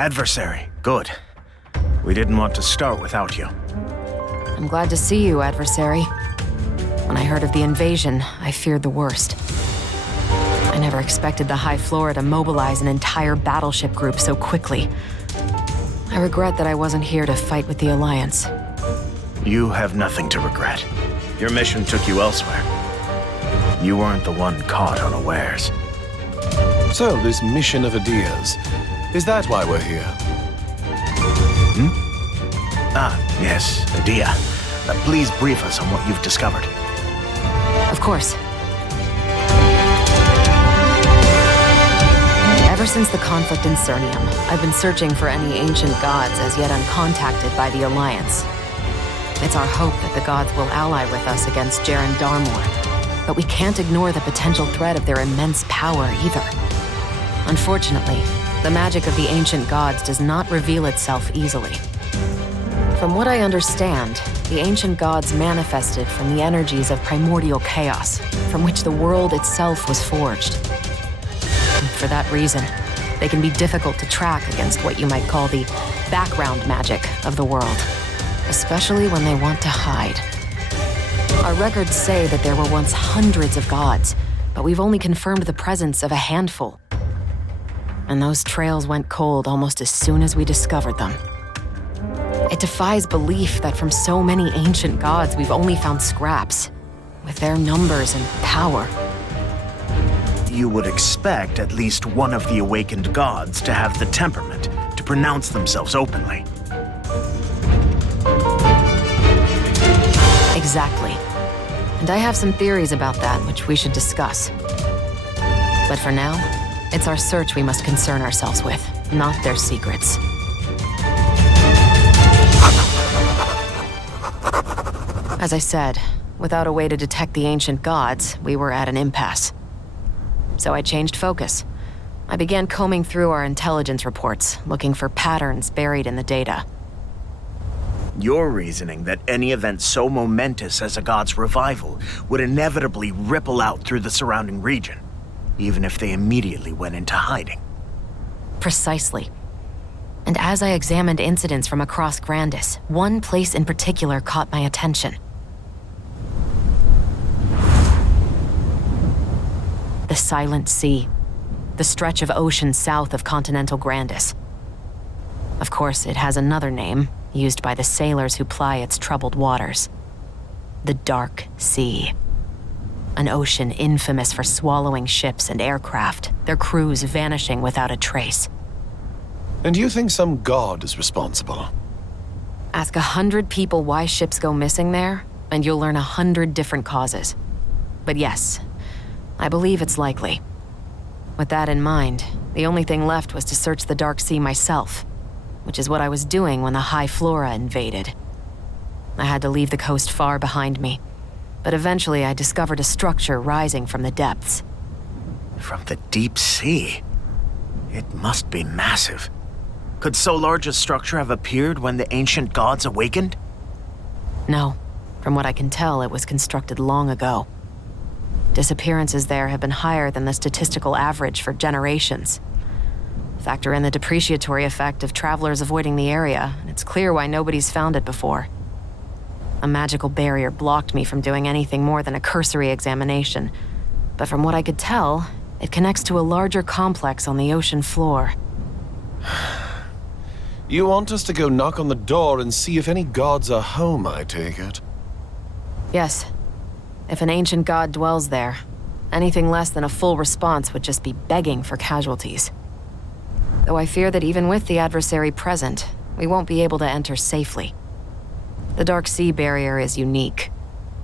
Adversary, good. We didn't want to start without you. I'm glad to see you, Adversary. When I heard of the invasion, I feared the worst. I never expected the High Flora to mobilize an entire battleship group so quickly. I regret that I wasn't here to fight with the Alliance. You have nothing to regret. Your mission took you elsewhere. You weren't the one caught unawares. So, this mission of Adia's, is that why we're here? Ah, yes, Adia. Please brief us on what you've discovered. Of course. Ever since the conflict in Cernium, I've been searching for any ancient gods as yet uncontacted by the Alliance. It's our hope that the gods will ally with us against Jaren Darmor, but we can't ignore the potential threat of their immense power either. Unfortunately, the magic of the ancient gods does not reveal itself easily. From what I understand, the ancient gods manifested from the energies of primordial chaos, from which the world itself was forged. And for that reason, they can be difficult to track against what you might call the background magic of the world, especially when they want to hide. Our records say that there were once hundreds of gods, but we've only confirmed the presence of a handful. And those trails went cold almost as soon as we discovered them. It defies belief that from so many ancient gods we've only found scraps, with their numbers and power. You would expect at least one of the awakened gods to have the temperament to pronounce themselves openly. Exactly. And I have some theories about that which we should discuss. But for now, it's our search we must concern ourselves with, not their secrets. As I said, without a way to detect the ancient gods, we were at an impasse. So I changed focus. I began combing through our intelligence reports, looking for patterns buried in the data. Your reasoning that any event so momentous as a god's revival would inevitably ripple out through the surrounding region, even if they immediately went into hiding. Precisely. And as I examined incidents from across Grandis, one place in particular caught my attention. The Silent Sea, the stretch of ocean south of continental Grandis. Of course, it has another name, used by the sailors who ply its troubled waters. The Dark Sea. An ocean infamous for swallowing ships and aircraft, their crews vanishing without a trace. And you think some god is responsible? Ask 100 people why ships go missing there, and you'll learn 100 different causes. But yes, I believe it's likely. With that in mind, the only thing left was to search the Dark Sea myself, which is what I was doing when the High Flora invaded. I had to leave the coast far behind me, but eventually I discovered a structure rising from the depths. From the deep sea? It must be massive. Could so large a structure have appeared when the ancient gods awakened? No. From what I can tell, it was constructed long ago. Disappearances there have been higher than the statistical average for generations. Factor in the depreciatory effect of travelers avoiding the area, and it's clear why nobody's found it before. A magical barrier blocked me from doing anything more than a cursory examination, but from what I could tell, it connects to a larger complex on the ocean floor. You want us to go knock on the door and see if any gods are home, I take it? Yes. If an ancient god dwells there, anything less than a full response would just be begging for casualties. Though I fear that even with the adversary present, we won't be able to enter safely. The Dark Sea barrier is unique.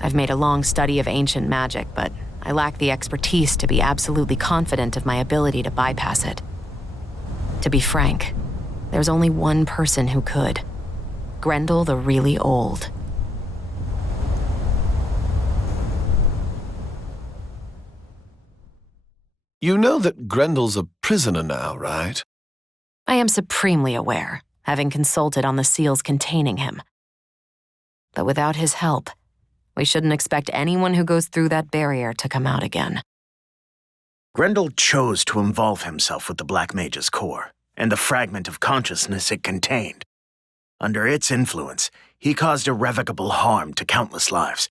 I've made a long study of ancient magic, but I lack the expertise to be absolutely confident of my ability to bypass it. To be frank, there's only one person who could. Grendel the Really Old. You know that Grendel's a prisoner now, right? I am supremely aware, having consulted on the seals containing him. But without his help, we shouldn't expect anyone who goes through that barrier to come out again. Grendel chose to involve himself with the Black Mage's core, and the fragment of consciousness it contained. Under its influence, he caused irrevocable harm to countless lives.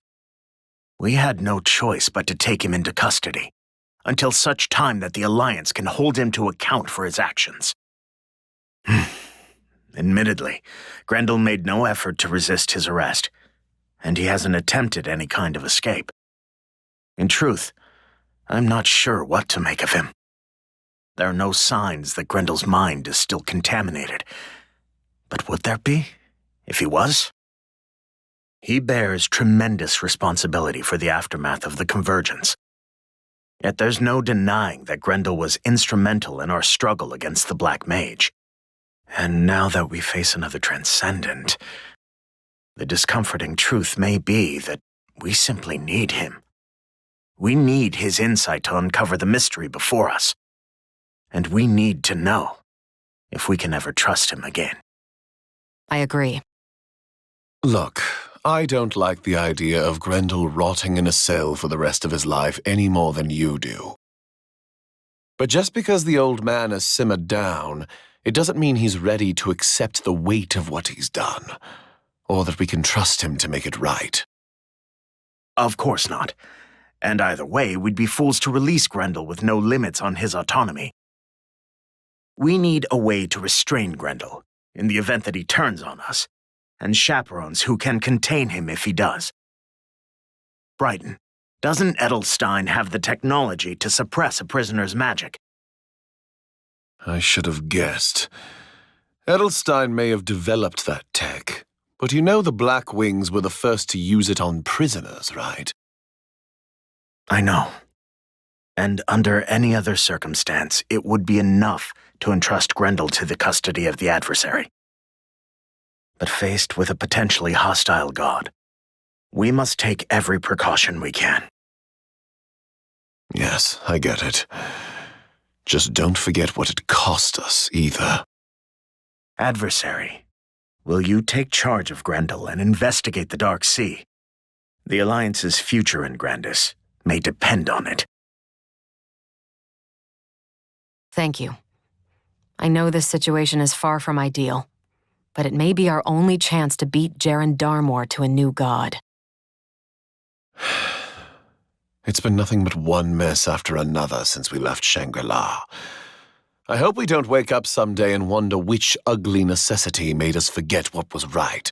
We had no choice but to take him into custody, until such time that the Alliance can hold him to account for his actions. Admittedly, Grendel made no effort to resist his arrest, and he hasn't attempted any kind of escape. In truth, I'm not sure what to make of him. There are no signs that Grendel's mind is still contaminated. But would there be, if he was? He bears tremendous responsibility for the aftermath of the Convergence. Yet there's no denying that Grendel was instrumental in our struggle against the Black Mage. And now that we face another Transcendent, the discomforting truth may be that we simply need him. We need his insight to uncover the mystery before us. And we need to know if we can ever trust him again. I agree. Look, I don't like the idea of Grendel rotting in a cell for the rest of his life any more than you do. But just because the old man has simmered down, it doesn't mean he's ready to accept the weight of what he's done, or that we can trust him to make it right. Of course not. And either way, we'd be fools to release Grendel with no limits on his autonomy. We need a way to restrain Grendel, in the event that he turns on us, and chaperones who can contain him if he does. Brighton, doesn't Edelstein have the technology to suppress a prisoner's magic? I should have guessed. Edelstein may have developed that tech, but you know the Black Wings were the first to use it on prisoners, right? I know. And under any other circumstance, it would be enough to entrust Grendel to the custody of the adversary. But faced with a potentially hostile god, we must take every precaution we can. Yes, I get it. Just don't forget what it cost us, either. Adversary, will you take charge of Grendel and investigate the Dark Sea? The Alliance's future in Grandis may depend on it. Thank you. I know this situation is far from ideal, but it may be our only chance to beat Jaren Darmor to a new god. It's been nothing but one mess after another since we left Shangri-La. I hope we don't wake up someday and wonder which ugly necessity made us forget what was right.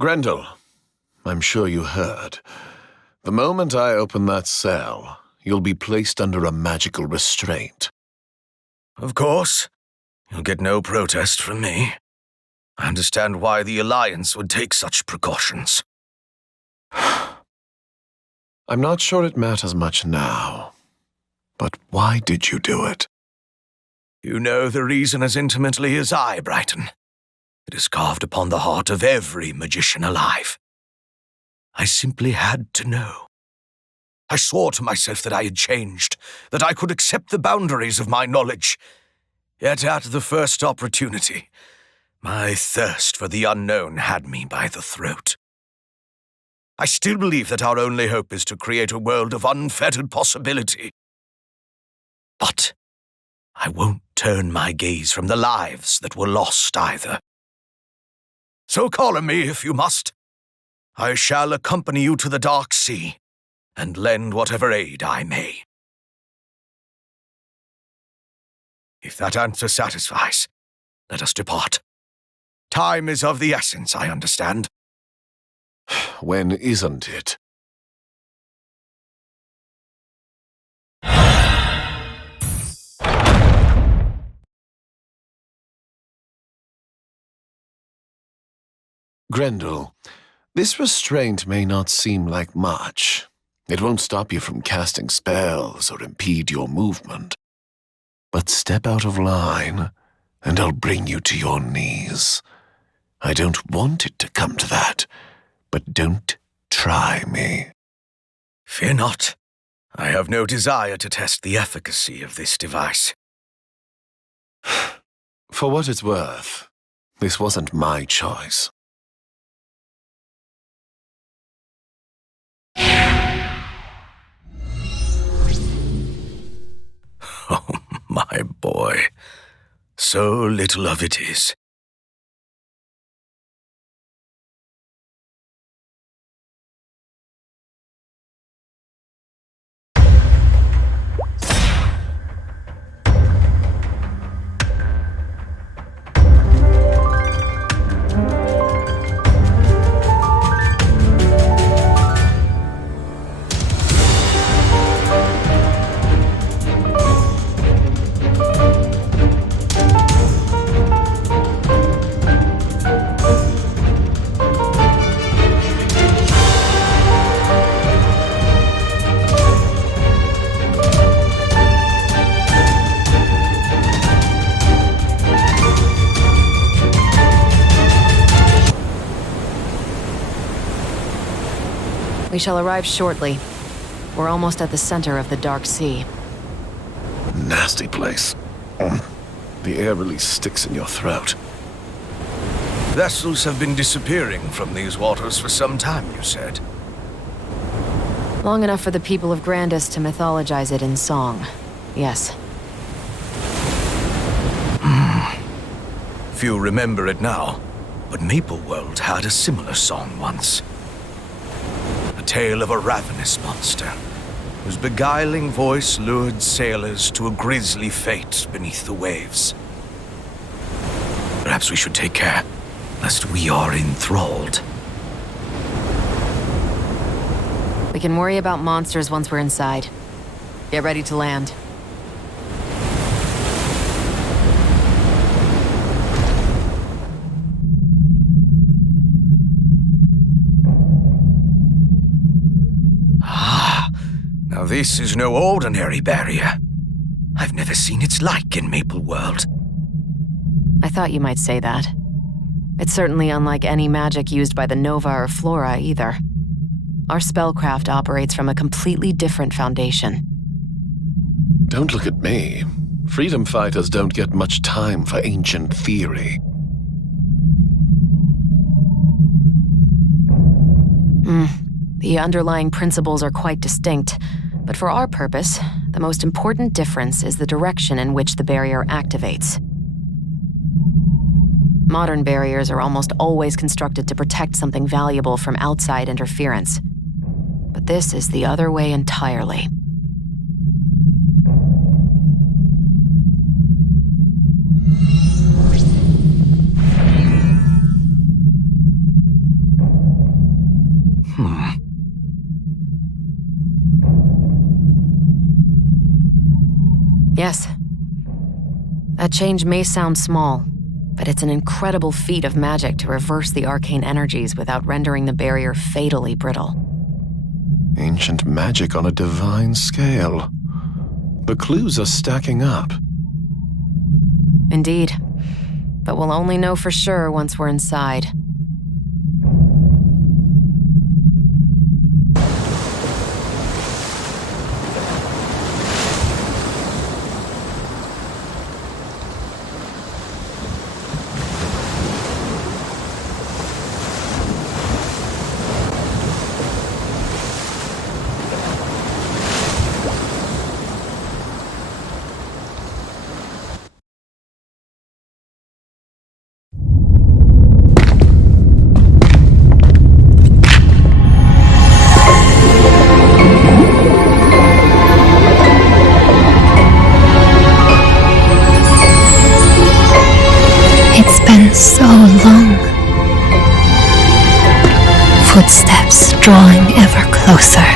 Grendel, I'm sure you heard. The moment I open that cell, you'll be placed under a magical restraint. Of course. You'll get no protest from me. I understand why the Alliance would take such precautions. I'm not sure it matters much now. But why did you do it? You know the reason as intimately as I, Brighton. It is carved upon the heart of every magician alive. I simply had to know. I swore to myself that I had changed, that I could accept the boundaries of my knowledge. Yet at the first opportunity, my thirst for the unknown had me by the throat. I still believe that our only hope is to create a world of unfettered possibility. But I won't turn my gaze from the lives that were lost either. So call on me if you must. I shall accompany you to the Dark Sea and lend whatever aid I may. If that answer satisfies, let us depart. Time is of the essence, I understand. When isn't it? Grendel, this restraint may not seem like much. It won't stop you from casting spells or impede your movement. But step out of line, and I'll bring you to your knees. I don't want it to come to that, but don't try me. Fear not. I have no desire to test the efficacy of this device. For what it's worth, this wasn't my choice. Oh, my boy. So little of it is. We shall arrive shortly. We're almost at the center of the Dark Sea. Nasty place. The air really sticks in your throat. Vessels have been disappearing from these waters for some time, you said. Long enough for the people of Grandis to mythologize it in song. Yes. Few remember it now, but Maple World had a similar song once. A tale of a ravenous monster, whose beguiling voice lured sailors to a grisly fate beneath the waves. Perhaps we should take care, lest we are enthralled. We can worry about monsters once we're inside. Get ready to land. Now this is no ordinary barrier. I've never seen its like in Maple World. I thought you might say that. It's certainly unlike any magic used by the Nova or Flora, either. Our spellcraft operates from a completely different foundation. Don't look at me. Freedom fighters don't get much time for ancient theory. The underlying principles are quite distinct, but for our purpose, the most important difference is the direction in which the barrier activates. Modern barriers are almost always constructed to protect something valuable from outside interference. But this is the other way entirely. Yes. That change may sound small, but it's an incredible feat of magic to reverse the arcane energies without rendering the barrier fatally brittle. Ancient magic on a divine scale. The clues are stacking up. Indeed. But we'll only know for sure once we're inside. drawing ever closer.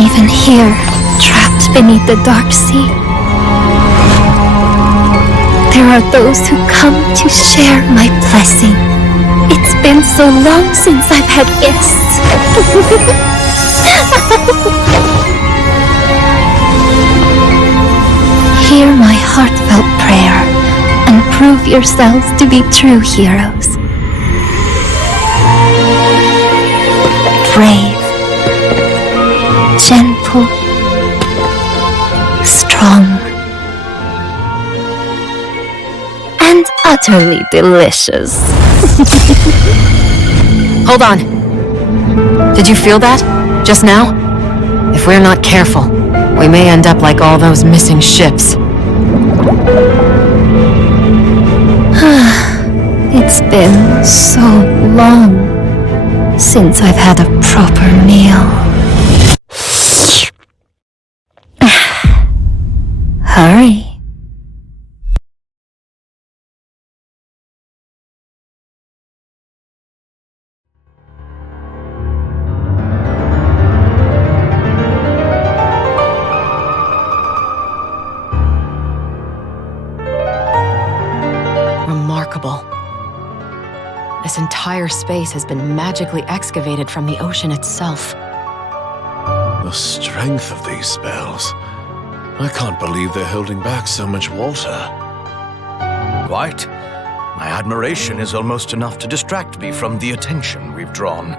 Even here, trapped beneath the dark sea, there are those who come to share my blessing. It's been so long since I've had guests. Hear my heartfelt prayer and prove yourselves to be true heroes. Brave, gentle, strong, and utterly delicious. Hold on. Did you feel that? Just now? If we're not careful, we may end up like all those missing ships. It's been so long since I've had a proper meal. Hurry. Remarkable. This entire space has been magically excavated from the ocean itself. The strength of these spells. I can't believe they're holding back so much water. Quite. My admiration is almost enough to distract me from the attention we've drawn.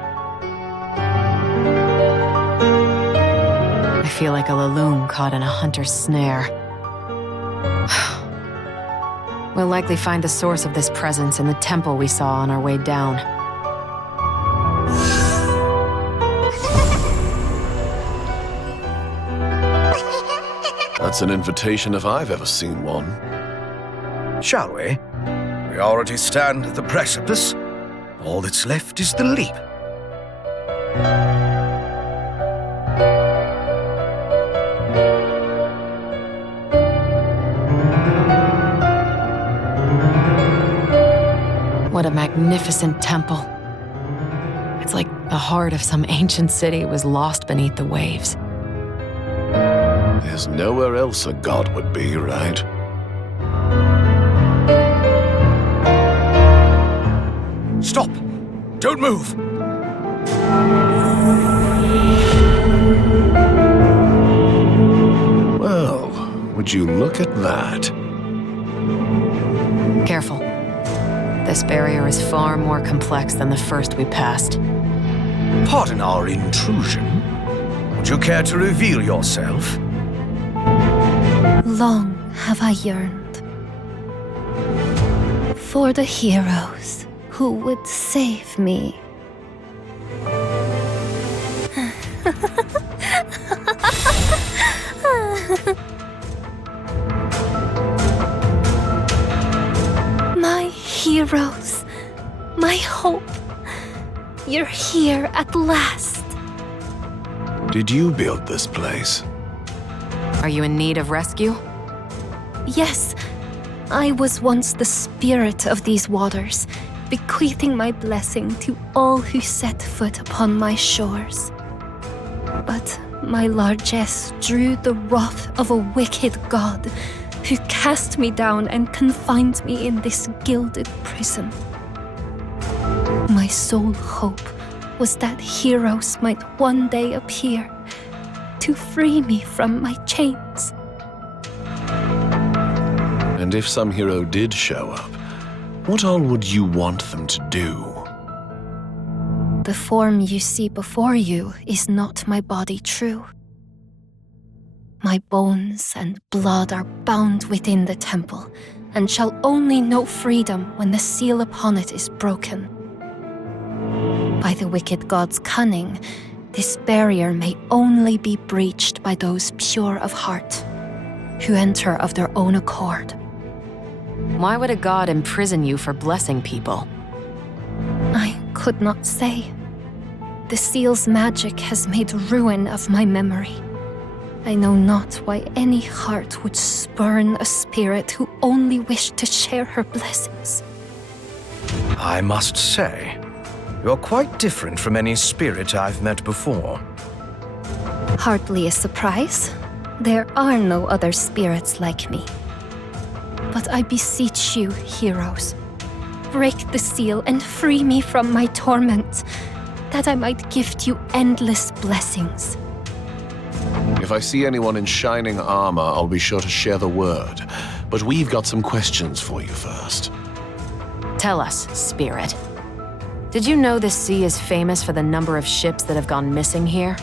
I feel like a Laloon caught in a hunter's snare. We'll likely find the source of this presence in the temple we saw on our way down. That's an invitation if I've ever seen one. Shall we? We already stand at the precipice. All that's left is the leap. What a magnificent temple. It's like the heart of some ancient city was lost beneath the waves. There's nowhere else a god would be, right? Stop! Don't move! Well, would you look at that? Careful. This barrier is far more complex than the first we passed. Pardon our intrusion. Would you care to reveal yourself? Long have I yearned for the heroes who would save me. My heroes, my hope, you're here at last. Did you build this place? Are you in need of rescue? Yes, I was once the spirit of these waters, bequeathing my blessing to all who set foot upon my shores. But my largesse drew the wrath of a wicked god who cast me down and confined me in this gilded prison. My sole hope was that heroes might one day appear to free me from my chains. And if some hero did show up, what all would you want them to do? The form you see before you is not my body true. My bones and blood are bound within the temple, and shall only know freedom when the seal upon it is broken. By the wicked god's cunning, this barrier may only be breached by those pure of heart, who enter of their own accord. Why would a god imprison you for blessing people? I could not say. The seal's magic has made ruin of my memory. I know not why any heart would spurn a spirit who only wished to share her blessings. I must say, you're quite different from any spirit I've met before. Hardly a surprise. There are no other spirits like me. But I beseech you, heroes, break the seal and free me from my torment, that I might gift you endless blessings. If I see anyone in shining armor, I'll be sure to share the word. But we've got some questions for you first. Tell us, Spirit. Did you know this sea is famous for the number of ships that have gone missing here?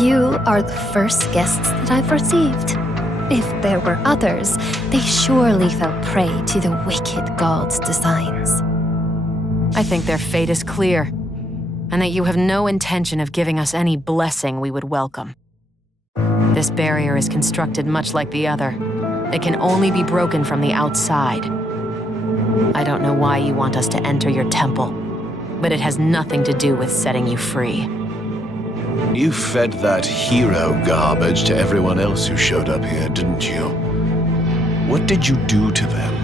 You are the first guests that I've received. If there were others, they surely fell prey to the wicked god's designs. I think their fate is clear, and that you have no intention of giving us any blessing we would welcome. This barrier is constructed much like the other. It can only be broken from the outside. I don't know why you want us to enter your temple, but it has nothing to do with setting you free. You fed that hero garbage to everyone else who showed up here, didn't you? What did you do to them?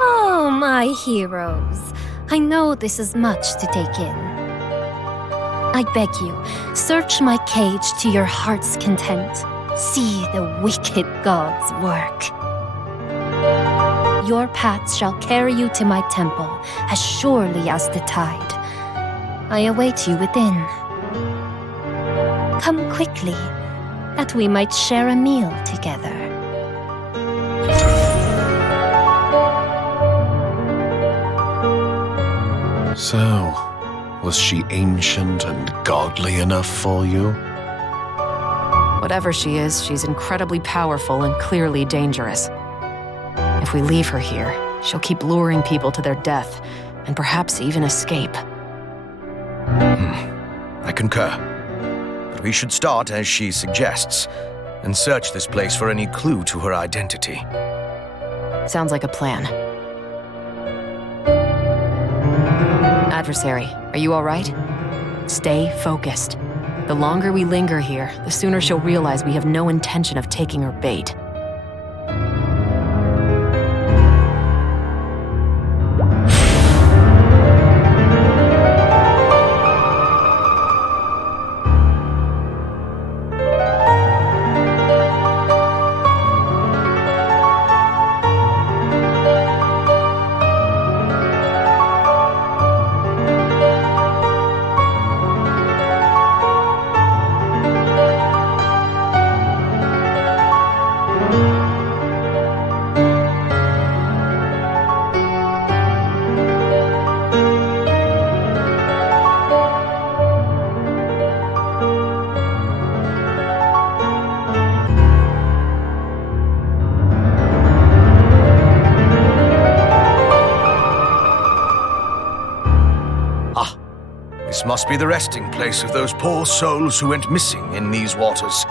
Oh, my heroes. I know this is much to take in. I beg you, search my cage to your heart's content. See the wicked gods work. Your paths shall carry you to my temple as surely as the tide. I await you within. Come quickly, that we might share a meal together. So, was she ancient and godly enough for you? Whatever she is, she's incredibly powerful and clearly dangerous. If we leave her here, she'll keep luring people to their death, and perhaps even escape. I concur. But we should start as she suggests, and search this place for any clue to her identity. Sounds like a plan. Adversary, are you all right? Stay focused. The longer we linger here, the sooner she'll realize we have no intention of taking her bait. This must be the resting place of those poor souls who went missing in these waters.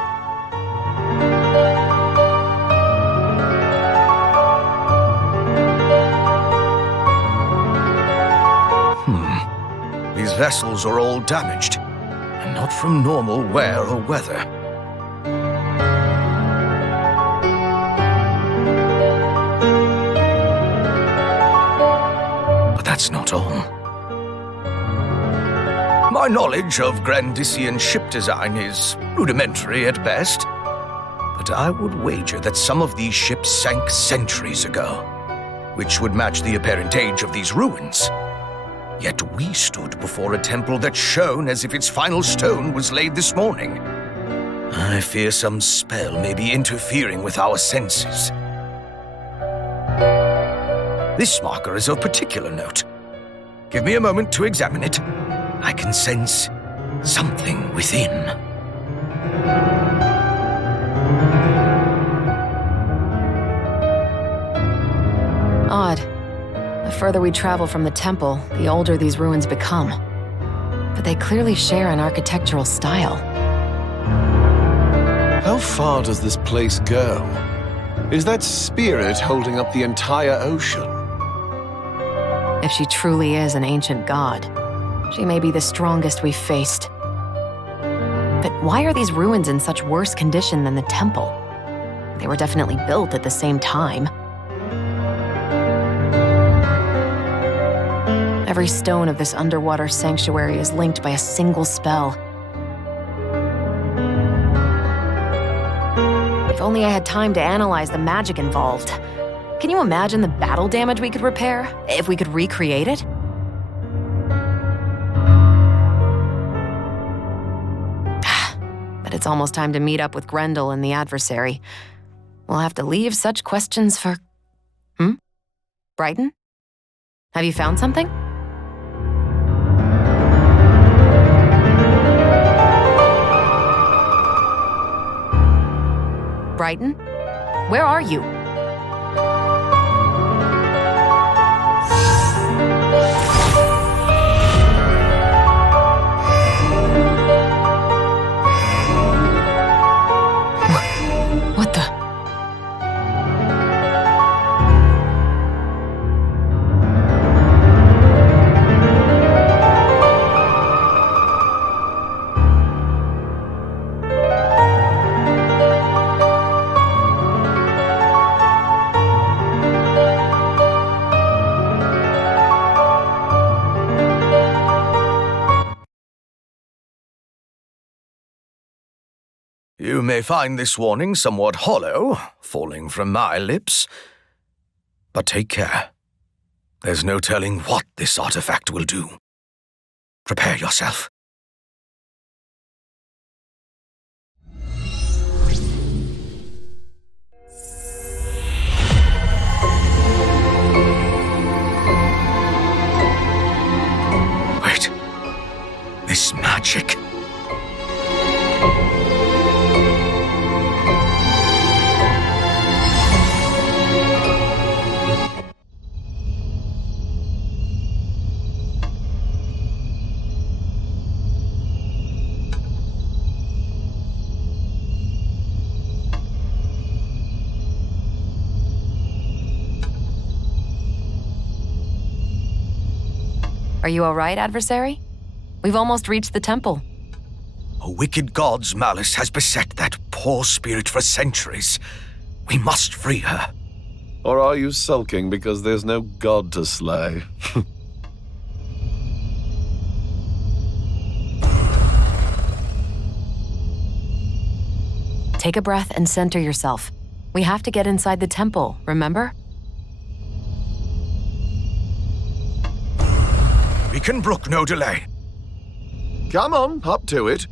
These vessels are all damaged, and not from normal wear or weather. But that's not all. My knowledge of Grandician ship design is rudimentary at best, but I would wager that some of these ships sank centuries ago, which would match the apparent age of these ruins. Yet we stood before a temple that shone as if its final stone was laid this morning. I fear some spell may be interfering with our senses. This marker is of particular note. Give me a moment to examine it. I can sense something within. Odd. The further we travel from the temple, the older these ruins become. But they clearly share an architectural style. How far does this place go? Is that spirit holding up the entire ocean? If she truly is an ancient god, she may be the strongest we've faced. But why are these ruins in such worse condition than the temple? They were definitely built at the same time. Every stone of this underwater sanctuary is linked by a single spell. If only I had time to analyze the magic involved. Can you imagine the battle damage we could repair, if we could recreate it? But it's almost time to meet up with Grendel and the adversary. We'll have to leave such questions for... Brighton? Have you found something? Brighton? Where are you? What the? You may find this warning somewhat hollow, falling from my lips. But take care. There's no telling what this artifact will do. Prepare yourself. Wait. This magic... Are you all right, adversary? We've almost reached the temple. A wicked god's malice has beset that poor spirit for centuries. We must free her. Or are you sulking because there's no god to slay? Take a breath and center yourself. We have to get inside the temple, remember? We can brook no delay. Come on, up to it.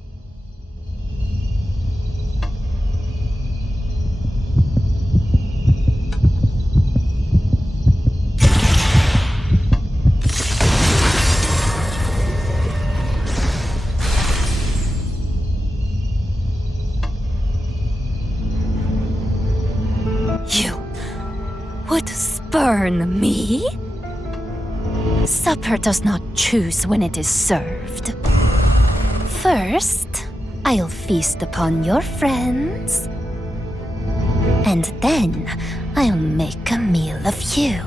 You would spurn me? Supper does not choose when it is served. First, I'll feast upon your friends. And then, I'll make a meal of you.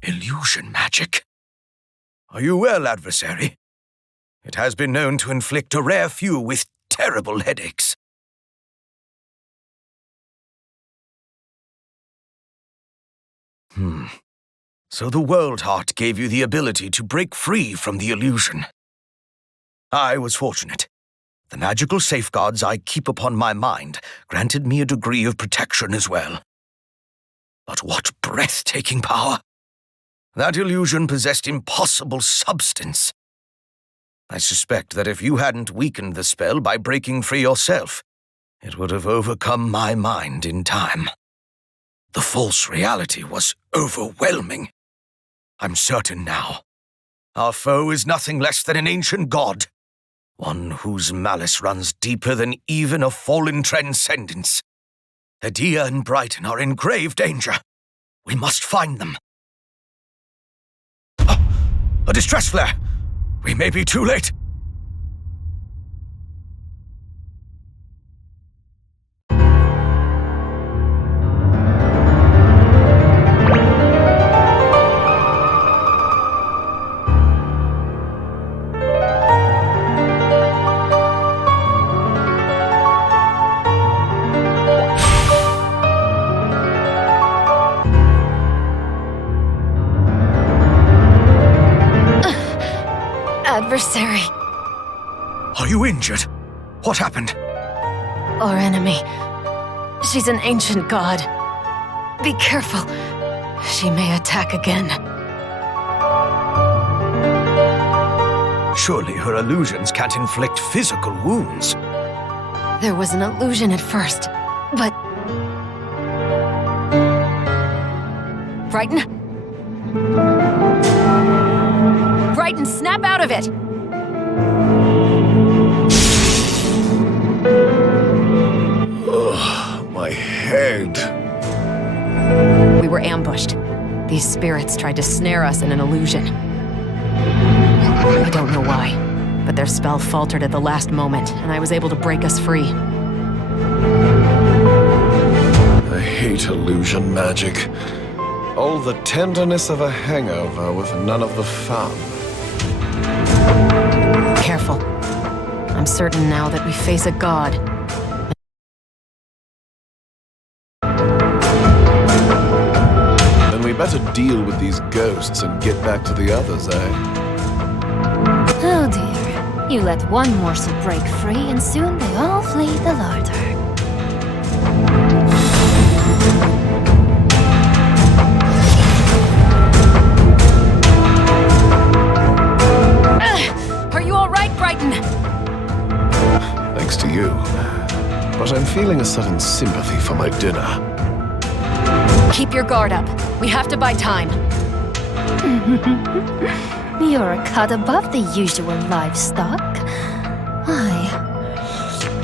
Illusion magic. Are you well, adversary? It has been known to inflict a rare few with terrible headaches. So the World Heart gave you the ability to break free from the illusion. I was fortunate. The magical safeguards I keep upon my mind granted me a degree of protection as well. But what breathtaking power! That illusion possessed impossible substance. I suspect that if you hadn't weakened the spell by breaking free yourself, it would have overcome my mind in time. The false reality was overwhelming. I'm certain now. Our foe is nothing less than an ancient god, one whose malice runs deeper than even a fallen transcendence. Arteria and Brighton are in grave danger. We must find them. A distress flare! We may be too late. Adversary. Are you injured? What happened? Our enemy. She's an ancient god. Be careful. She may attack again. Surely her illusions can't inflict physical wounds. There was an illusion at first, but... Brighton? Brighton, snap out of it! Ugh, my head. We were ambushed. These spirits tried to snare us in an illusion. I don't know why, but their spell faltered at the last moment, and I was able to break us free. I hate illusion magic. All the tenderness of a hangover with none of the fun. Careful. I'm certain now that we face a god. Then we better deal with these ghosts and get back to the others, eh? Oh dear. You let one morsel break free, and soon they all flee the larder. Are you all right, Brighton? Thanks to you. But I'm feeling a sudden sympathy for my dinner. Keep your guard up. We have to buy time. You're a cut above the usual livestock.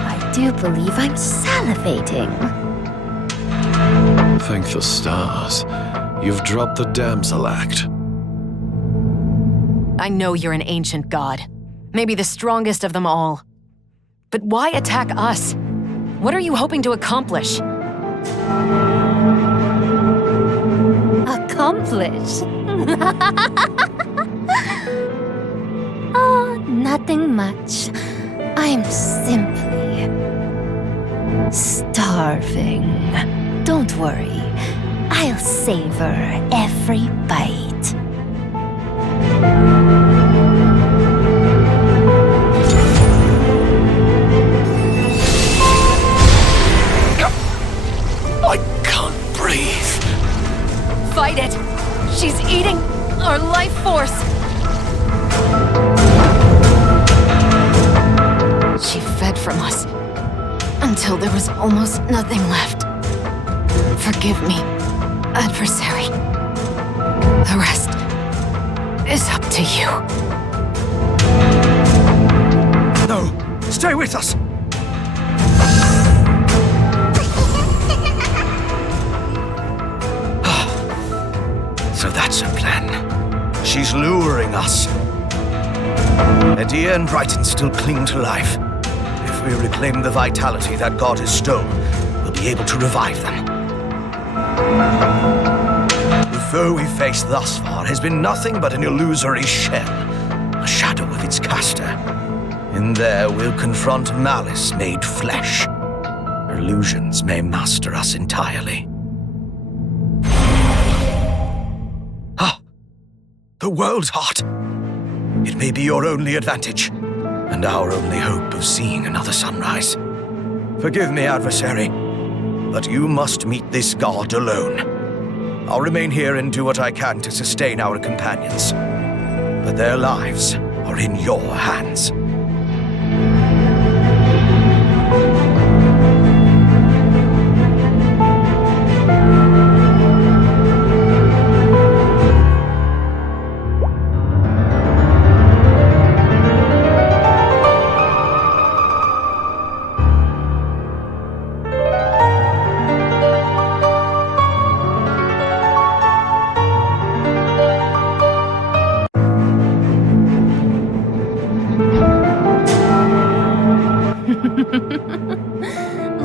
I do believe I'm salivating. Thank the stars. You've dropped the damsel act. I know you're an ancient god. Maybe the strongest of them all. But why attack us? What are you hoping to accomplish? Accomplish? Oh, nothing much. I'm simply starving. Don't worry. I'll savor every bite. I can't breathe. Fight it! She's eating our life force! She fed from us until there was almost nothing left. Forgive me, adversary. The rest is up to you. No, stay with us! So that's her plan. She's luring us. Arteria and Brighton still cling to life. If we reclaim the vitality that God has stolen, we'll be able to revive them. The foe we faced thus far has been nothing but an illusory shell, a shadow of its caster. In there, we'll confront malice made flesh. Illusions may master us entirely. The world's heart. It may be your only advantage, and our only hope of seeing another sunrise. Forgive me, adversary, but you must meet this god alone. I'll remain here and do what I can to sustain our companions. But their lives are are in your hands.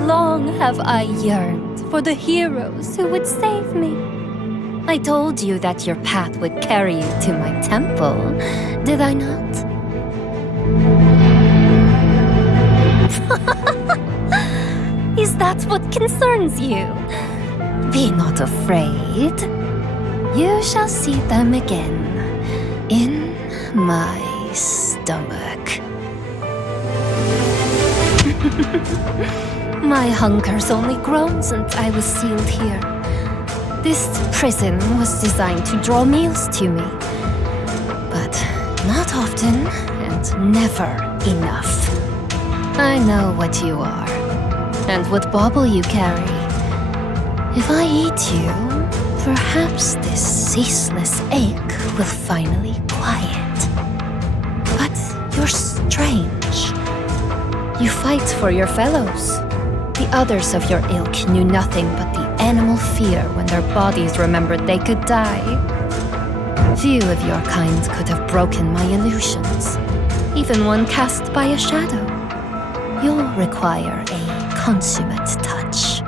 Long have I yearned for the heroes who would save me. I told you that your path would carry you to my temple, did I not? Is that what concerns you? Be not afraid. You shall see them again in my stomach. My hunger's only grown since I was sealed here. This prison was designed to draw meals to me. But not often and never enough. I know what you are, and what bauble you carry. If I eat you, perhaps this ceaseless ache will finally quiet. But you're strange. You fight for your fellows. The others of your ilk knew nothing but the animal fear when their bodies remembered they could die. Few of your kind could have broken my illusions, even one cast by a shadow. You'll require a consummate touch.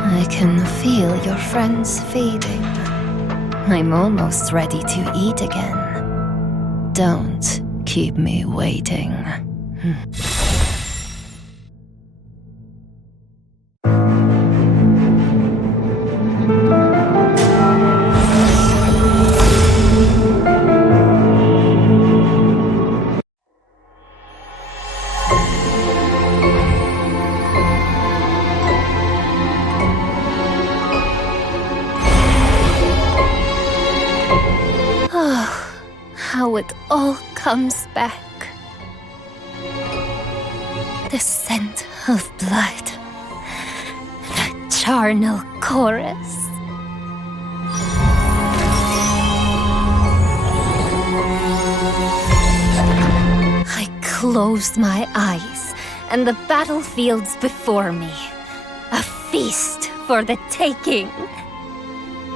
I can feel your friends fading. I'm almost ready to eat again. Don't keep me waiting. How it all comes back. The scent of blood. The charnel chorus. I closed my eyes, and the battlefield's before me. A feast for the taking.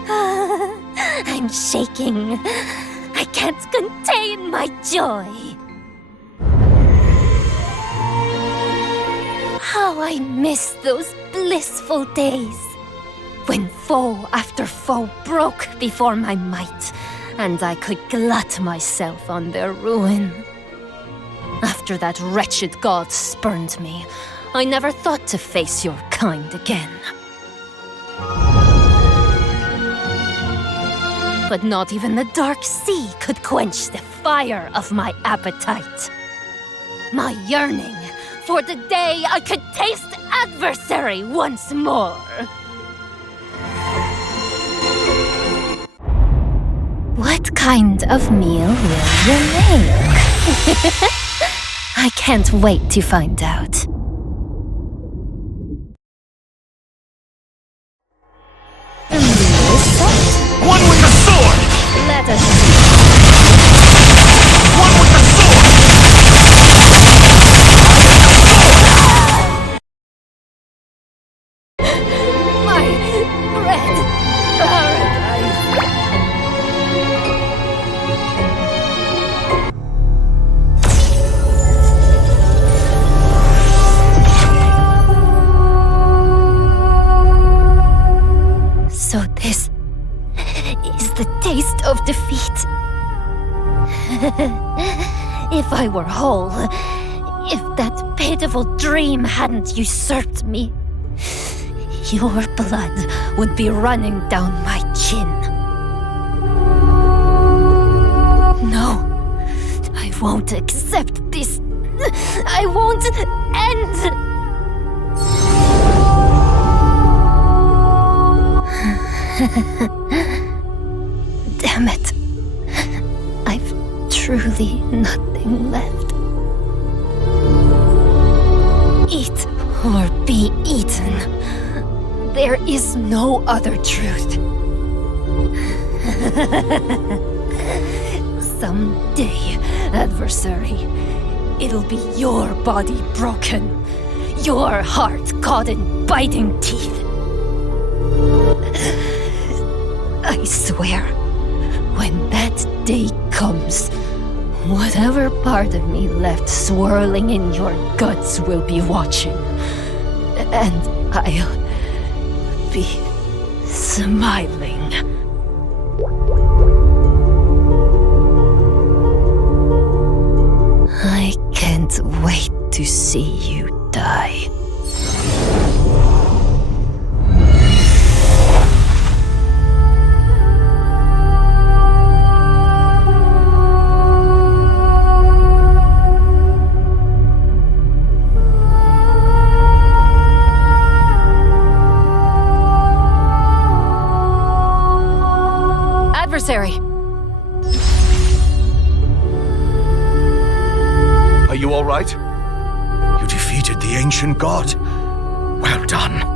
I'm shaking. I can't contain my joy. How I miss those blissful days, when foe after foe broke before my might, and I could glut myself on their ruin. After that wretched god spurned me, I never thought to face your kind again. But not even the dark sea could quench the fire of my appetite. My yearning for the day I could taste adversary once more. What kind of meal will you make? I can't wait to find out. One with the sword! Let us see. One with the sword! My red paradise. So this is the taste of defeat. If I were whole, if that pitiful dream hadn't usurped me, your blood would be running down my chin. No, I won't accept this. I won't end. Damn it. I be eaten. There is no other truth. Someday, adversary, it'll be your body broken, your heart caught in biting teeth. I swear, when that day comes, whatever part of me left swirling in your guts will be watching. And I'll be smiling. I can't wait to see you die. Adversary! Are you all right? You defeated the ancient god. Well done.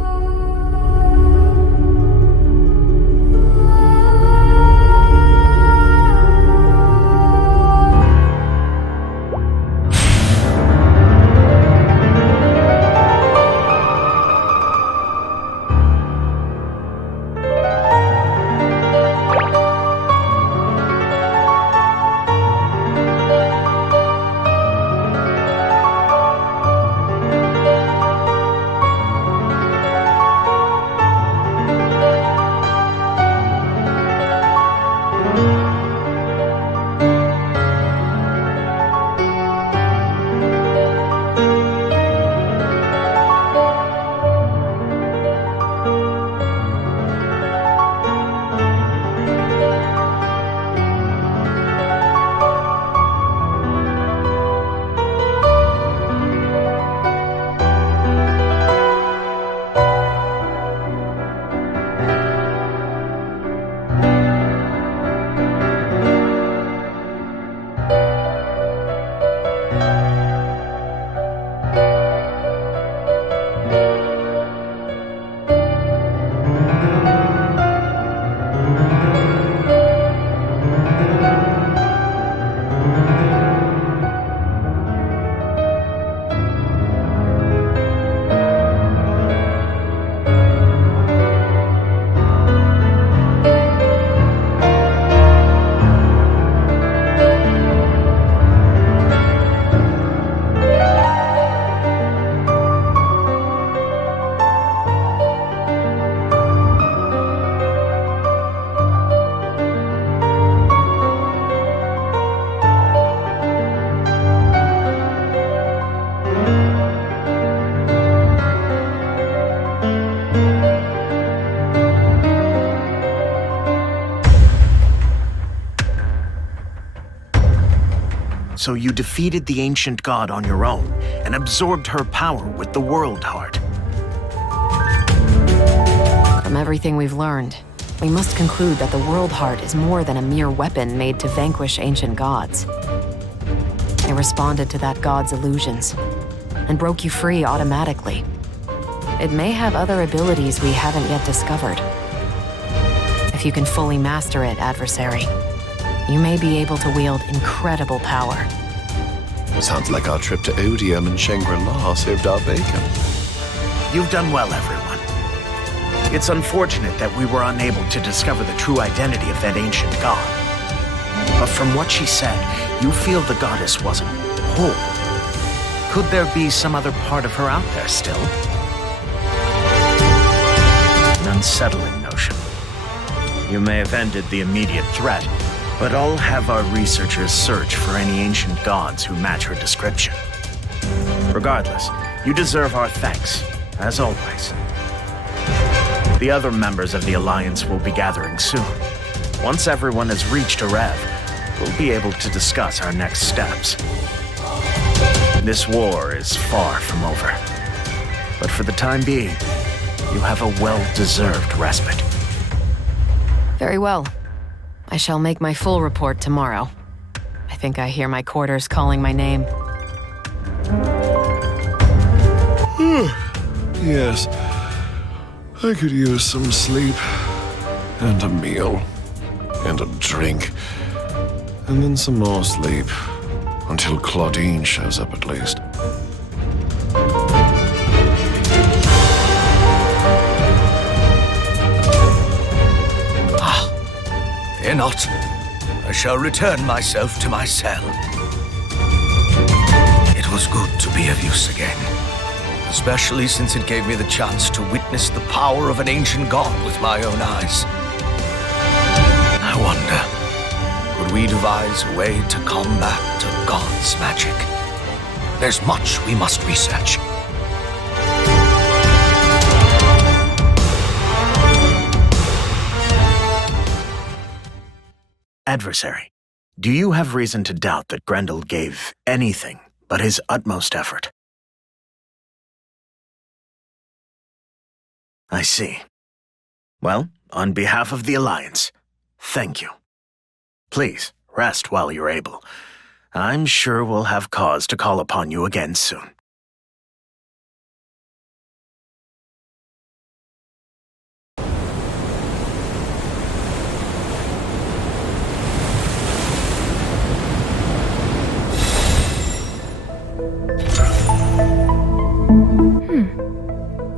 So you defeated the ancient god on your own and absorbed her power with the World Heart. From everything we've learned, we must conclude that the World Heart is more than a mere weapon made to vanquish ancient gods. It responded to that god's illusions and broke you free automatically. It may have other abilities we haven't yet discovered. If you can fully master it, adversary, you may be able to wield incredible power. Sounds like our trip to Odium and Shangri-La saved our bacon. You've done well, everyone. It's unfortunate that we were unable to discover the true identity of that ancient god. But from what she said, you feel the goddess wasn't whole. Could there be some other part of her out there still? An unsettling notion. You may have ended the immediate threat, but I'll have our researchers search for any ancient gods who match her description. Regardless, you deserve our thanks, as always. The other members of the Alliance will be gathering soon. Once everyone has reached Arev, we'll be able to discuss our next steps. This war is far from over. But for the time being, you have a well-deserved respite. Very well. I shall make my full report tomorrow. I think I hear my quarters calling my name. Yes. I could use some sleep. And a meal. And a drink. And then some more sleep. Until Claudine shows up at least. Fear not. I shall return myself to my cell. It was good to be of use again, especially since it gave me the chance to witness the power of an ancient god with my own eyes. I wonder, could we devise a way to combat a god's magic? There's much we must research. Adversary, do you have reason to doubt that Grendel gave anything but his utmost effort? I see. Well, on behalf of the Alliance, thank you. Please, rest while you're able. I'm sure we'll have cause to call upon you again soon.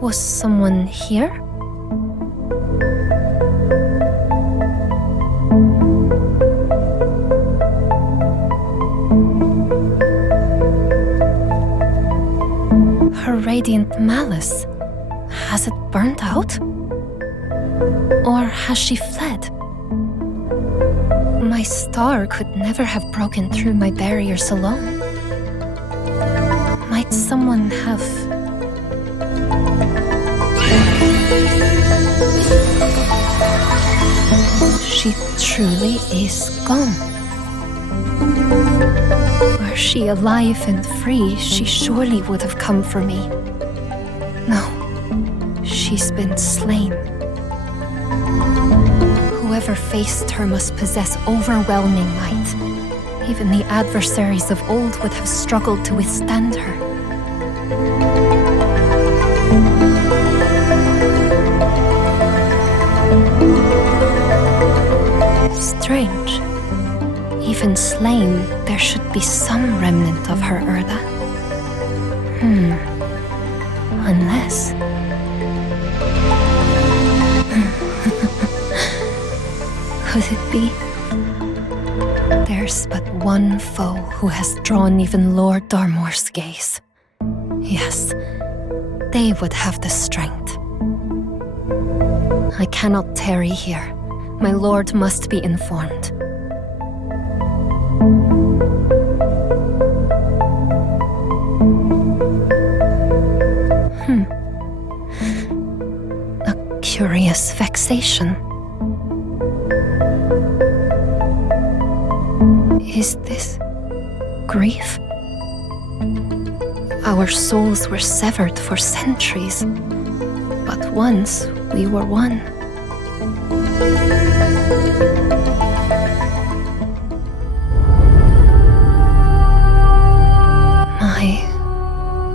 Was someone here? Her radiant malice. Has it burnt out? Or has she fled? My star could never have broken through my barriers alone. Might someone have... She truly is gone. Were she alive and free, she surely would have come for me. No, she's been slain. Whoever faced her must possess overwhelming might. Even the adversaries of old would have struggled to withstand her. Strange. Even slain, there should be some remnant of her Erda. Unless... Could it be? There's but one foe who has drawn even Lord Darmore's gaze. Yes, they would have the strength. I cannot tarry here. My lord must be informed. A curious vexation. Is this grief? Our souls were severed for centuries, but once we were one. My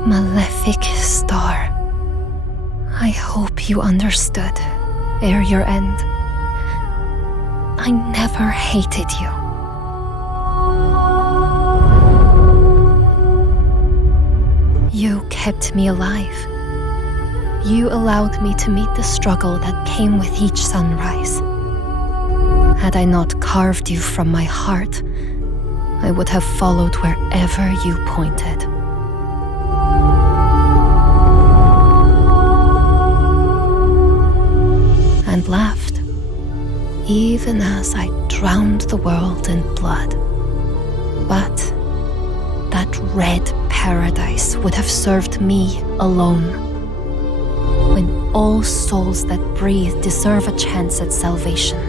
Malefic Star. I hope you understood ere your end. I never hated you. You kept me alive. You allowed me to meet the struggle that came with each sunrise. Had I not carved you from my heart, I would have followed wherever you pointed. And laughed, even as I drowned the world in blood. But that red paradise would have served me alone. When all souls that breathe deserve a chance at salvation.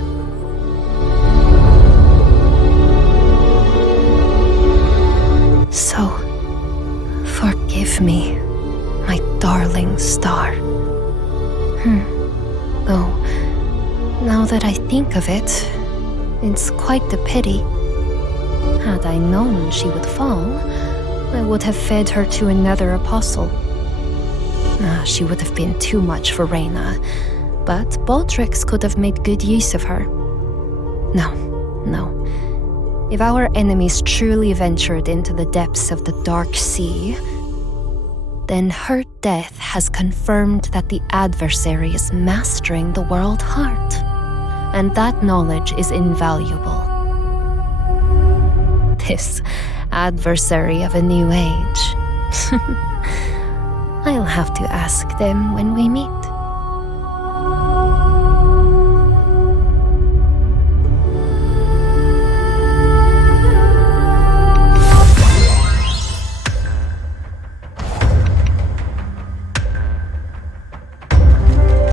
So, forgive me, my darling star. Though, now that I think of it, it's quite the pity. Had I known she would fall, I would have fed her to another apostle. She would have been too much for Reyna, but Baldrix could have made good use of her. No. If our enemies truly ventured into the depths of the Dark Sea, then her death has confirmed that the adversary is mastering the world heart, and that knowledge is invaluable. This adversary of a new age. I'll have to ask them when we meet.